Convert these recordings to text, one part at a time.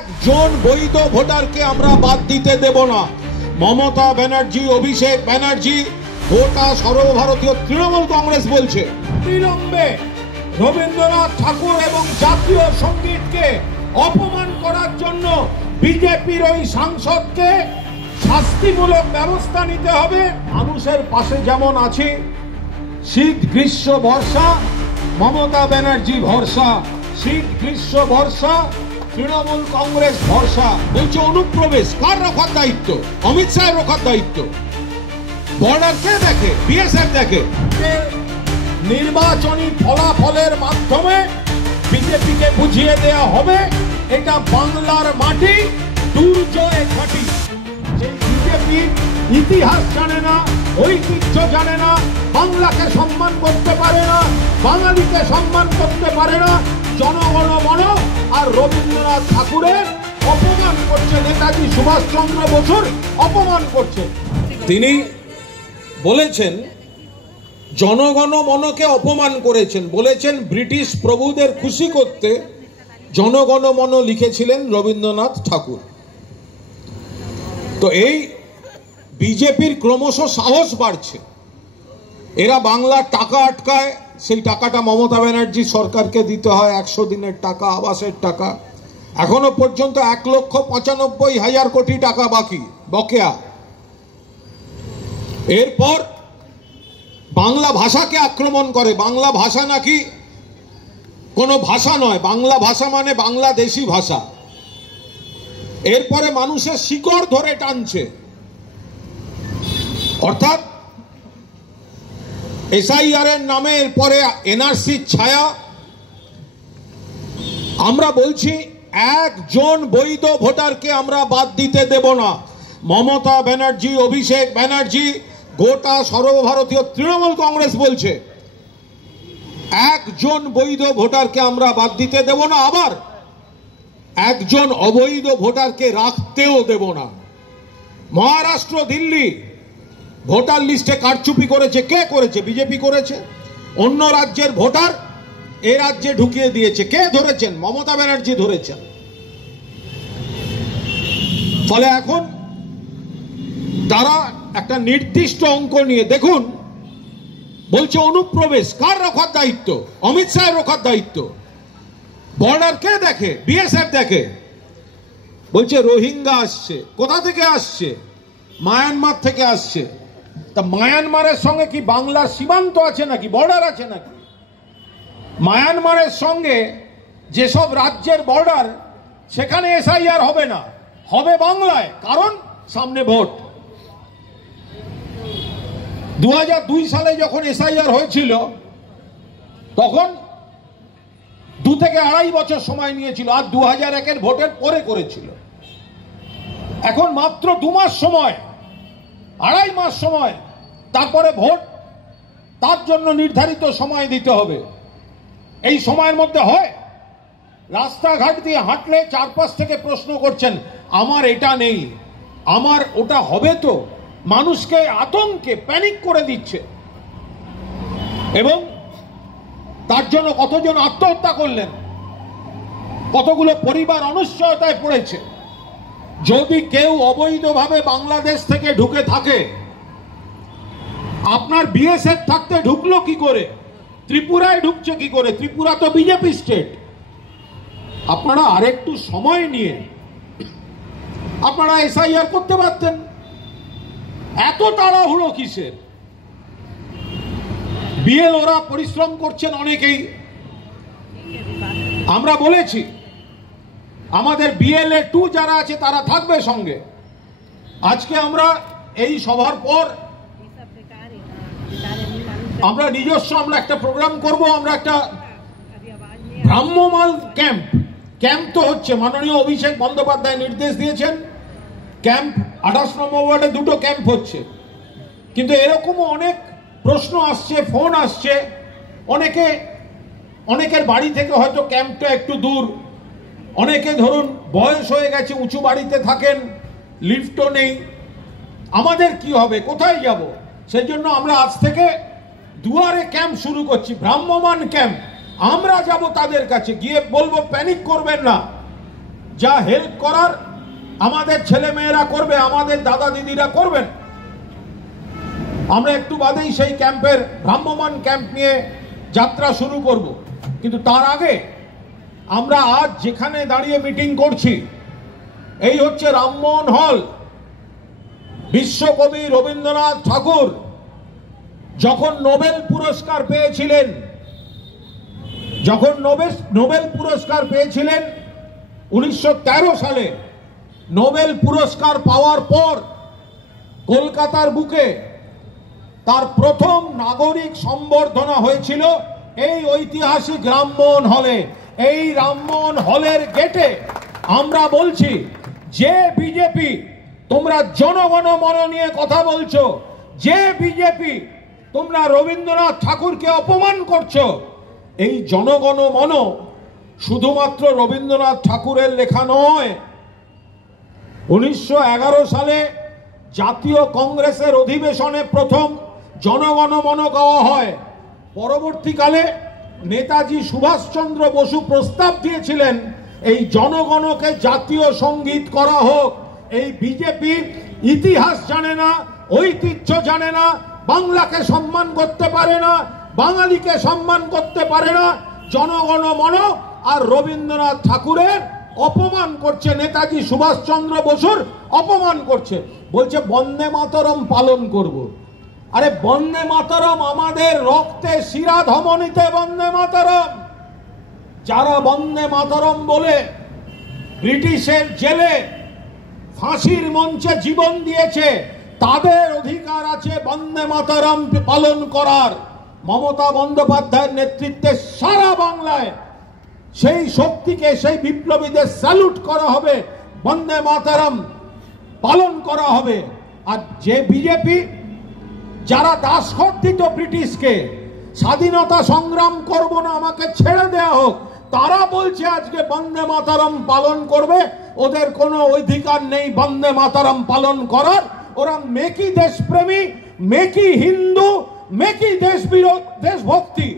একজন বৈধ ভোটারকে আমরা বাদ দিতে দেব না। মমতা ব্যানার্জি, অভিষেক ব্যানার্জি, গোটা সর্বভারতীয় তৃণমূল কংগ্রেস বলছে বিলম্বে রবীন্দ্রনাথ ঠাকুর এবং জাতীয় সঙ্গীতকে অপমান করার জন্য বিজেপির ওই সাংসদকে শাস্তিমূলক ব্যবস্থা নিতে হবে। মানুষের পাশে যেমন আছে, শীত গ্রীষ্ম বর্ষা মমতা ব্যানার্জি ভরসা, শীত গ্রীষ্ম বর্ষা তৃণমূল কংগ্রেস ভরসা। বলছে অনুপ্রবেশ কার রক্ষার দায়িত্ব? অমিত শাহের রক্ষার দায়িত্ব। বর্ডার কে দেখে? বিএসএফ দেখে। নির্বাচনী ফলাফলের মাধ্যমে বিজেপিকে বুঝিয়ে দেওয়া হবে এটা বাংলার মাটি, দুর্জয় ঘাঁটি। সেই বিজেপি ইতিহাস জানে না, ঐতিহ্য জানে না, বাংলাকে সম্মান করতে পারে না, বাঙালিকে সম্মান করতে পারে না, জনগণ মন আর রবীন্দ্রনাথ ঠাকুরের অপমান করছে, নেতাজি সুভাষচন্দ্র বসুর অপমান করছে। তিনি বলেছেন জনগণ মনকে অপমান করেছেন, বলেছেন ব্রিটিশ প্রভুদের খুশি করতে জনগণ মন লিখেছিলেন রবীন্দ্রনাথ ঠাকুর। তো এই বিজেপির ক্রমশ সাহস বাড়ছে, এরা বাংলার টাকা আটকায়, সেই টাকাটা মমতা ব্যানার্জি সরকারকে দিতে হয়, 100 দিনের টাকা, আবাসের টাকা। এখনো পর্যন্ত 1,95,000 কোটি টাকা বাকি, বকেয়া। এরপর বাংলা ভাষাকে আক্রমণ করে, বাংলা ভাষা নাকি কোনো ভাষা নয়, বাংলা ভাষা মানে বাংলাদেশি ভাষা। এরপরে মানুষের শিকড় ধরে টানছে, অর্থাৎ এসআইআর এর নামে এরপরে এনআরসির ছায়া। আমরা বলছি একজন বৈধ ভোটারকে আমরা বাদ দিতে দেব না। মমতা ব্যানার্জি, অভিষেক ব্যানার্জি, গোটা সর্বভারতীয় তৃণমূল কংগ্রেস বলছে একজন বৈধ ভোটারকে আমরা বাদ দিতে দেব না, আবার একজন অবৈধ ভোটারকে রাখতেও দেব না। মহারাষ্ট্র, দিল্লি ভোটার লিস্টে কারচুপি করেছে, কে করেছে? বিজেপি করেছে। অন্য রাজ্যের ভোটার এ রাজ্যে ঢুকিয়ে দিয়েছে, কে ধরেছেন? মমতা ব্যানার্জি ধরেছেন। ফলে এখন তারা একটা নির্দিষ্ট অঙ্ক নিয়ে, দেখুন বলছে অনুপ্রবেশ কার রক্ষার দায়িত্ব? অমিত শাহের রক্ষার দায়িত্ব। বর্ডার কে দেখে? বিএসএফ দেখে। বলছে রোহিঙ্গা আসছে, কোথা থেকে আসছে? মায়ানমার থেকে আসছে। তা মায়ানমারের সঙ্গে কি বাংলার সীমান্ত আছে নাকি, বর্ডার আছে নাকি? মায়ানমারের সঙ্গে যেসব রাজ্যের বর্ডার, সেখানে এসআইআর হবে না, হবে বাংলায়, কারণ সামনে ভোট। 2002 সালে যখন এসআইআর হয়েছিল তখন 2 থেকে 2.5 বছর সময় নিয়েছিল, আর 2001-এর ভোটের পরে করেছিল। এখন মাত্র 2 মাস সময়, 2.5 মাস সময়, তারপরে ভোট। তার জন্য নির্ধারিত সময় দিতে হবে। এই সময়ের মধ্যে হয়? রাস্তাঘাট দিয়ে হাঁটলে চারপাশ থেকে প্রশ্ন করছেন আমার এটা নেই, আমার ওটা হবে তো। মানুষকে আতঙ্কে প্যানিক করে দিচ্ছে, এবং তার জন্য কতজন আত্মহত্যা করলেন, কতগুলো পরিবার অনিশ্চয়তায় পড়েছে। যদি কেউ অবৈধভাবে বাংলাদেশ থেকে ঢুকে থাকে, আপনার বিএসএফ থাকতে ঢুকলো কি করে? ত্রিপুরায় ঢুকছে কি করে? ত্রিপুরা তো বিজেপি স্টেট। আপনারা আরেকটু সময় নিয়ে আপনারা এসআইআর করতে পারতেন, এত তাড়াহুড়ো কিসের? বিএলওরা পরিশ্রম করছেন অনেকেই। আমরা বলেছি আমাদের বিএলএ 2 যারা আছে তারা থাকবে সঙ্গে। আজকে আমরা এই সভার পর আমরা নিজস্ব একটা প্রোগ্রাম করব। আমরা একটা ভ্রাম্যমাণ ক্যাম্প তো হচ্ছে, মাননীয় অভিষেক বন্দ্যোপাধ্যায় নির্দেশ দিয়েছেন। ক্যাম্প 28 নম্বর ওয়ার্ডে 2টো ক্যাম্প হচ্ছে। কিন্তু এরকমও অনেক প্রশ্ন আসছে, ফোন আসছে, অনেকের বাড়ি থেকে হয়তো ক্যাম্পটা একটু দূর, অনেকে ধরুন বয়স হয়ে গেছে, উঁচু বাড়িতে থাকেন, লিফটও নেই। আমাদের কি হবে, কোথায় যাব? সেই জন্য আমরা আজ থেকে দুয়ারে ক্যাম্প শুরু করছি, ভ্রাম্যমাণ ক্যাম্প। আমরা যাব তাদের কাছে, গিয়ে বলবো প্যানিক করবেন না, যা হেল্প করার আমাদের ছেলেমেয়েরা করবে, আমাদের দাদা দিদিরা করবেন। আমরা একটু বাদেই সেই ক্যাম্পের ভ্রাম্যমাণ ক্যাম্প নিয়ে যাত্রা শুরু করব, কিন্তু তার আগে আমরা আজ যেখানে দাঁড়িয়ে মিটিং করছি এই হচ্ছে রামমোহন হল। বিশ্বকবি রবীন্দ্রনাথ ঠাকুর যখন নোবেল পুরস্কার পেয়েছিলেন, নোবেল পুরস্কার পেয়েছিলেন 1913 সালে, নোবেল পুরস্কার পাওয়ার পর কলকাতার বুকে তার প্রথম নাগরিক সম্বর্ধনা হয়েছিল এই ঐতিহাসিক রামমোহন হলে। এই রামমোহন হলের গেটে আমরা বলছি, যে বিজেপি তোমরা জনগণ মন নিয়ে কথা বলছো, যে বিজেপি তোমরা রবীন্দ্রনাথ ঠাকুরকে অপমান করছো, এই জনগণ মন শুধুমাত্র রবীন্দ্রনাথ ঠাকুরের লেখা নয়। 1911 সালে জাতীয় কংগ্রেসের অধিবেশনে প্রথম জনগণ মন গাওয়া হয়। পরবর্তীকালে নেতাজি সুভাষচন্দ্র বসু প্রস্তাব দিয়েছিলেন এই জনগণকে জাতীয় সঙ্গীত করা হোক। এই বিজেপি ইতিহাস জানে না, ঐতিহ্য জানে না, বাংলাকে সম্মান করতে পারে না, বাঙালিকে সম্মান করতে পারে না, জনগণ মন আর রবীন্দ্রনাথ ঠাকুরের অপমান করছে, নেতাজি সুভাষচন্দ্র বসুর অপমান করছে। বলছে বন্দে মাতরম পালন করব। আরে বন্দে মাতরম আমাদের রক্তে শিরা ধমনীতে বন্দে মাতরম। যারা বন্দে মাতরম বলে ব্রিটিশের জেলে ফাঁসির মঞ্চে জীবন দিয়েছে, তাদের অধিকার আছে বন্দে মাতরম পালন করার। মমতা বন্দ্যোপাধ্যায়ের নেতৃত্বে সারা বাংলায় সেই শক্তিকে, সেই বিপ্লবীদের স্যালুট করা হবে, বন্দে মাতরম পালন করা হবে। আর যে বিজেপি যারা দাসখত দিত ব্রিটিশকে, স্বাধীনতা সংগ্রাম করব না, আমাকে ছেড়ে দেয়া হোক, তারা বলছে আজকে বন্দে মাতরম পালন করবে। ওদের কোনো অধিকার নেই বন্দে মাতরম পালন করার। ওরা মেকি দেশপ্রেমী, মেকি হিন্দু, মেকি দেশভক্তি,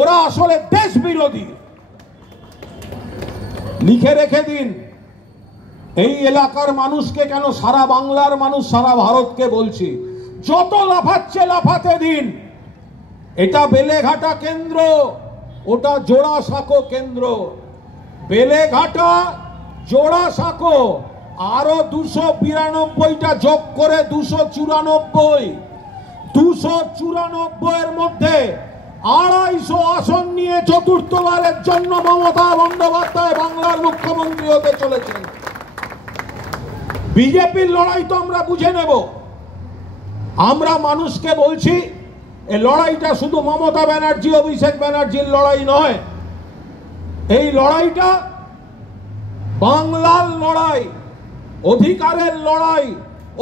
ওরা আসলে দেশ বিরোধী। লিখে রেখে দিন। এই এলাকার মানুষকে কেন, সারা বাংলার মানুষ, সারা ভারতকে বলছি, যত লাফাচ্ছে লাফাতে দিন। এটা বেলেঘাটা কেন্দ্র, ওটা জোড়াসাঁকো কেন্দ্র। বেলেঘাটা, জোড়াসাঁকো, আরো 292টা যোগ করে 294। 294 এর মধ্যে 250 আসন নিয়ে চতুর্থবারের জন্য মমতা বন্দ্যোপাধ্যায় বাংলার মুখ্যমন্ত্রী হতে চলেছেন। বিজেপির লড়াই তো আমরা বুঝে নেব। আমরা মানুষকে বলছি এই লড়াইটা শুধু মমতা ব্যানার্জি, অভিষেক ব্যানার্জির লড়াই নয়। এই লড়াইটা বাংলার লড়াই, অধিকারের লড়াই,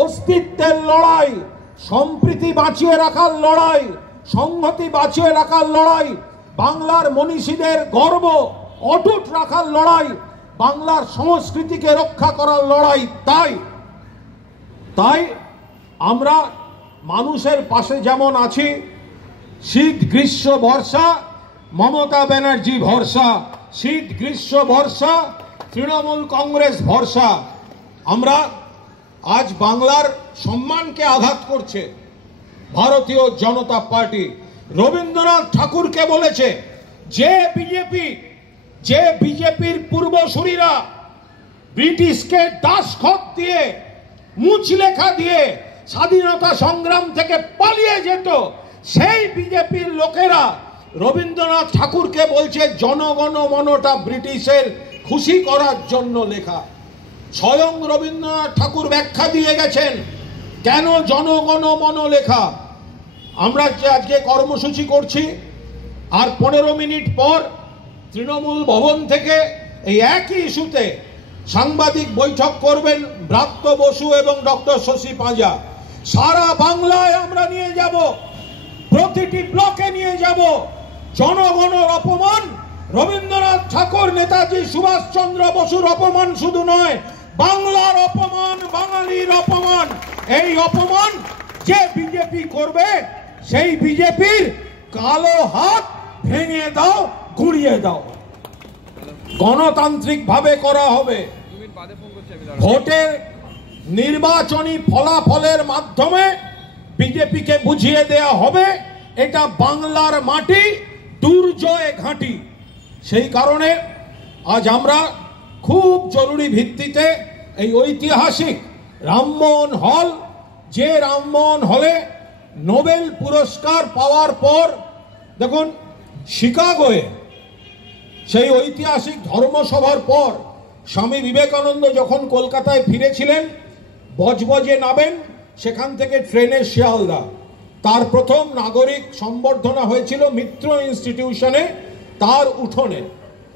অস্তিত্বের লড়াই, সম্প্রীতি বাঁচিয়ে রাখার লড়াই, সংহতি বাঁচিয়ে রাখার লড়াই, বাংলার মনীষীদের গর্ব অটুট রাখার লড়াই, বাংলার সংস্কৃতিকে রক্ষা করার লড়াই। তাই আমরা মানুষের পাশে যেমন আছি, শীত গ্রীষ্ম বর্ষা মমতা ব্যানার্জি ভরসা, শীত গ্রীষ্ম বর্ষা তৃণমূল কংগ্রেস ভরসা। আমরা আজ বাংলার সম্মানকে আঘাত করছে ভারতীয় জনতা পার্টি। রবীন্দ্রনাথ ঠাকুরকে বলেছে, যে বিজেপির পূর্বসূরীরা ব্রিটিশকে দাসখত দিয়ে, মুচলেখা দিয়ে স্বাধীনতা সংগ্রাম থেকে পালিয়ে যেত, সেই বিজেপির লোকেরা রবীন্দ্রনাথ ঠাকুরকে বলছে জনগণ মনটা ব্রিটিশের খুশি করার জন্য লেখা। স্বয়ং রবীন্দ্রনাথ ঠাকুর ব্যাখ্যা দিয়ে গেছেন কেন জনগণ মন লেখা। আমরা যে আজকে কর্মসূচি করছি, আর 15 মিনিট পর তৃণমূল ভবন থেকে এই একই ইস্যুতে সাংবাদিক বৈঠক করবেন ব্রাত্য বসু এবং ডক্টর শশী পাঁজা। সারা বাংলায় আমরা নিয়ে যাব, প্রতিটি ব্লকে নিয়ে যাব। জনগণের অপমান, রবীন্দ্রনাথ ঠাকুর, নেতাজি সুভাষচন্দ্র বসুর অপমান শুধু নয়, বাংলার অপমান, বাঙালির অপমান। এই অপমান যে বিজেপি করবে, সেই বিজেপির কালো হাত ভেঙে দাও, গুড়িয়ে দাও। গণতান্ত্রিক ভাবে করা হবে। ভোটের নির্বাচনী ফলাফলের মাধ্যমে বিজেপিকে বুঝিয়ে দেয়া হবে এটা বাংলার মাটি, দুর্জয় ঘাঁটি। সেই কারণে আজ আমরা খুব জরুরি ভিত্তিতে এই ঐতিহাসিক রামমোহন হল, যে রামমোহন হলে নোবেল পুরস্কার পাওয়ার পর দেখুন শিকাগোয়ে সেই ঐতিহাসিক ধর্মসভার পর স্বামী বিবেকানন্দ যখন কলকাতায় ফিরেছিলেন, বজবজে নামেন, সেখান থেকে ট্রেনে শিয়ালদা, তার প্রথম নাগরিক সম্বর্ধনা হয়েছিল মিত্র ইনস্টিটিউশনে, তার উঠোনে।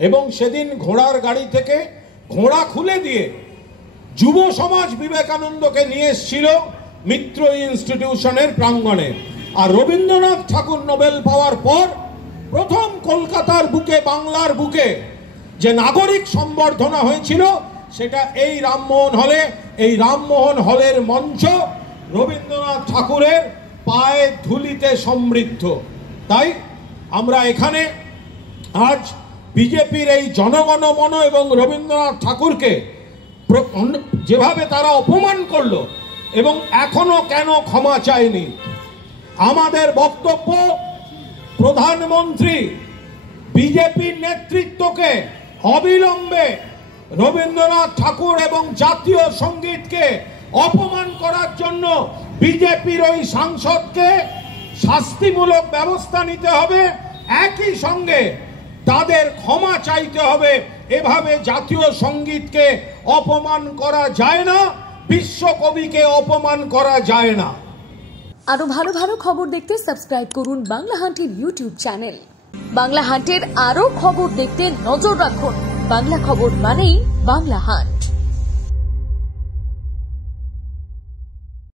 এবং সেদিন ঘোড়ার গাড়ি থেকে ঘোড়া খুলে দিয়ে যুব সমাজ বিবেকানন্দকে নিয়ে এসেছিল মিত্র ইনস্টিটিউশনের প্রাঙ্গণে। আর রবীন্দ্রনাথ ঠাকুর নোবেল পাওয়ার পর প্রথম কলকাতার বুকে, বাংলার বুকে যে নাগরিক সম্বর্ধনা হয়েছিল সেটা এই রামমোহন হলে। এই রামমোহন হলের মঞ্চ রবীন্দ্রনাথ ঠাকুরের পায়ে ধুলিতে সমৃদ্ধ। তাই আমরা এখানে আজ বিজেপির এই জনগণ মন এবং রবীন্দ্রনাথ ঠাকুরকে যেভাবে তারা অপমান করলো এবং এখনো কেন ক্ষমা চায়নি, আমাদের বক্তব্য প্রধানমন্ত্রী বিজেপির নেতৃত্বকে অবিলম্বে রবীন্দ্রনাথ ঠাকুর এবং জাতীয় সঙ্গীতকে অপমান করার জন্য বিজেপির ওই সাংসদকে শাস্তিমূলক ব্যবস্থা নিতে হবে। একই সঙ্গে তাদের ক্ষমা চাইতে হবে। এভাবে জাতীয় সঙ্গীতকে অপমান করা যায় না, বিশ্বকবিকে অপমান করা যায় না। আরো ভালো ভালো খবর দেখতে সাবস্ক্রাইব করুন বাংলা হান্টের ইউটিউব চ্যানেল। বাংলা হান্টের আরো খবর দেখতে নজর রাখুন। বাংলা খবর মানেই বাংলা হান্ট।